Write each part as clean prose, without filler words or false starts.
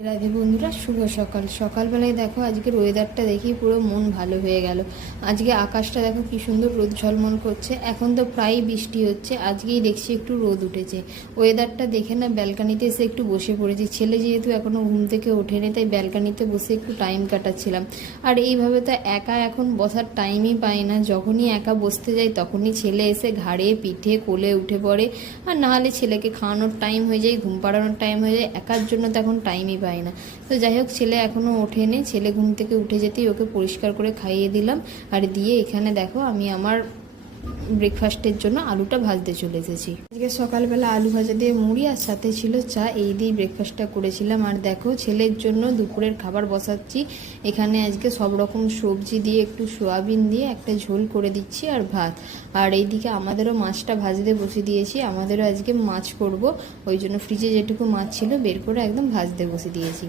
রাধে বন্ধুরা, শুভ সকাল। সকালবেলায় দেখো আজকের ওয়েদারটা দেখি পুরো মন ভালো হয়ে গেল। আজকে আকাশটা দেখো কি সুন্দর রোদ ঝলমল করছে। এখন তো প্রায় বৃষ্টি হচ্ছে, আজকেই দেখছি একটু রোদ উঠেছে। ওয়েদারটা দেখে না ব্যালকানিতে এসে একটু বসে পড়েছি। ছেলে যেহেতু এখনও ঘুম থেকে ওঠেনি, তাই ব্যালকানিতে বসে একটু টাইম কাটাচ্ছিলাম। আর এইভাবে তো একা এখন বসার টাইমই পাই না। যখনই একা বসতে যাই তখনই ছেলে এসে ঘাড়ে পিঠে কোলে উঠে পড়ে। আর নাহলে ছেলেকে খাওয়ানোর টাইম হয়ে যায়, ঘুম পাড়ানোর টাইম হয়ে যায়। একার জন্য তো এখন টাইমই পাই না। তো যাই হোক, ছেলে এখনও ওঠেনি। ছেলে ঘুম থেকে উঠে যেতেই ওকে পরিষ্কার করে খাইয়ে দিলাম। আর দিয়ে এখানে দেখো আমি আমার ব্রেকফাস্টের জন্য আলুটা ভাজতে চলে এসেছি। আজকে সকালবেলা আলু ভাজা দিয়ে মুড়ি আর সাথে ছিল চা, এই দিয়ে ব্রেকফাস্টটা করেছিলাম। আর দেখো ছেলের জন্য দুপুরের খাবার বসাচ্ছি। এখানে আজকে সব রকম সবজি দিয়ে একটু সোয়াবিন দিয়ে একটা ঝোল করে দিচ্ছি আর ভাত। আর এইদিকে আমাদেরও মাছটা ভাজতে বসে দিয়েছি। আমাদেরও আজকে মাছ করব, ওই জন্য ফ্রিজে যেটুকু মাছ ছিল বের করে একদম ভাজতে বসে দিয়েছি।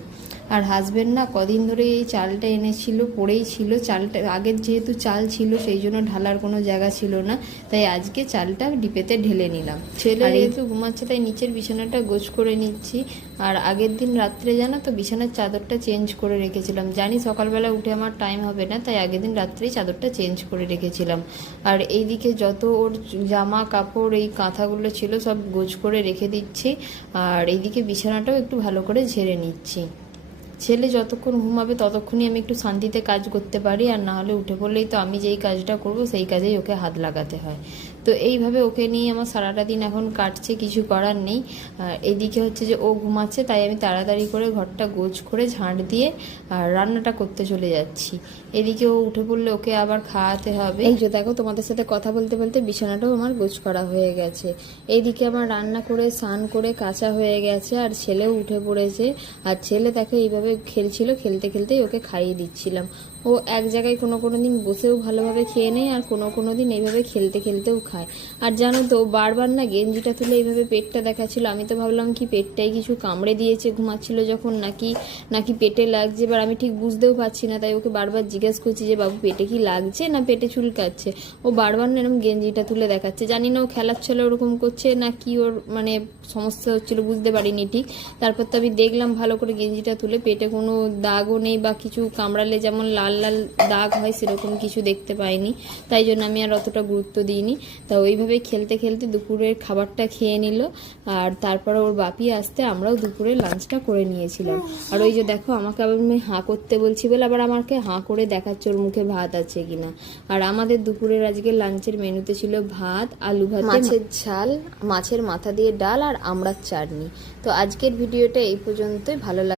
আর হাজবেন্ড না কদিন ধরে এই চালটা এনেছিল, পড়েই ছিল। চালটা আগের যেহেতু চাল ছিল সেই জন্য ঢালার কোনো জায়গা ছিল না, তাই আজকে চালটা ডিপেতে ঢেলে নিলাম। ছেলে যেহেতু ঘুমাচ্ছে তাই নিচের বিছানাটা গোছ করে নিচ্ছি। আর আগের দিন রাত্রে জানো তো বিছানার চাদরটা চেঞ্জ করে রেখেছিলাম। জানি সকালবেলা উঠে আমার টাইম হবে না, তাই আগের দিন রাত্রেই চাদরটা চেঞ্জ করে রেখেছিলাম। আর এইদিকে যত ওর জামা কাপড় এই কাঁথাগুলো ছিল সব গোছ করে রেখে দিচ্ছি। আর এইদিকে বিছানাটাও একটু ভালো করে ঝেড়ে নিচ্ছি। ছেলে যতক্ষণ ঘুমাবে ততক্ষণই আমি একটু শান্তিতে কাজ করতে পারি। আর না হলে উঠে পড়লেই তো আমি যেই কাজটা করব সেই কাজেই ওকে হাত লাগাতে হয়। তো এইভাবে ওকে নিয়ে আমার সারাটা দিন এখন কাটছে, কিছু করার নেই। আর এদিকে হচ্ছে যে ও ঘুমাচ্ছে, তাই আমি তাড়াতাড়ি করে ঘরটা গোছ করে ঝাঁট দিয়ে আর রান্নাটা করতে চলে যাচ্ছি। এদিকে ও উঠে পড়লে ওকে আবার খাওয়াতে হবে। এই যে দেখো, তোমাদের সাথে কথা বলতে বলতে বিছানাটাও আমার গোছ করা হয়ে গেছে। এইদিকে আমার রান্না করে স্নান করে কাঁচা হয়ে গেছে। আর ছেলেও উঠে পড়েছে। আর ছেলে দেখো এইভাবে খেলছিল, খেলতে খেলতেই ওকে খাইয়ে দিচ্ছিলাম। ও এক জায়গায় কোনো কোনো দিন বসেও ভালোভাবে খেয়ে নেয়, আর কোনো কোনো দিন এইভাবে খেলতে খেলতেও খায়। আর জানো তো বারবার না গেঞ্জিটা তুলে এইভাবে পেটটা দেখাচ্ছিল। আমি তো ভাবলাম কি পেটটায় কিছু কামড়ে দিয়েছে ঘুমাচ্ছিল যখন, নাকি নাকি পেটে লাগছে। এবার আমি ঠিক বুঝতেও পারছি না, তাই ওকে বারবার জিজ্ঞেস করছি যে বাবু পেটে কি লাগছে না পেটে চুলকাচ্ছে। ও বারবার না এরকম গেঞ্জিটা তুলে দেখাচ্ছে। জানি না ও খেলার ছলে ওরকম করছে না কি ওর মানে সমস্যা হচ্ছিল, বুঝতে পারিনি ঠিক। তারপর তো আমি দেখলাম ভালো করে গেঞ্জিটা তুলে, পেটে কোনো দাগও নেই বা কিছু কামড়ালে যেমন লাল লাল দাগ হয় সেরকম কিছু দেখতে পাইনি। তাই জন্য আমি আর অতটা গুরুত্ব দিইনি। তা ওইভাবে খেলতে খেলতে দুপুরের খাবারটা খেয়ে নিল। আর তারপরে ওর বাপি আসতে আমরাও দুপুরে লাঞ্চটা করে নিয়েছিলাম। আর ওই যে দেখো আমাকে আবার আমি হাঁ করতে বলছি বলে আবার আমাকে হাঁ করে দেখাচ্ছে ওর মুখে ভাত আছে কিনা। আর আমাদের দুপুরের আজকে লাঞ্চের মেনুতে ছিল ভাত, আলু ভাতে মাছের ঝাল, মাছের মাথা দিয়ে ডাল আর আমড়ার চাটনি। তো আজকের ভিডিওটা এই পর্যন্তই। ভালো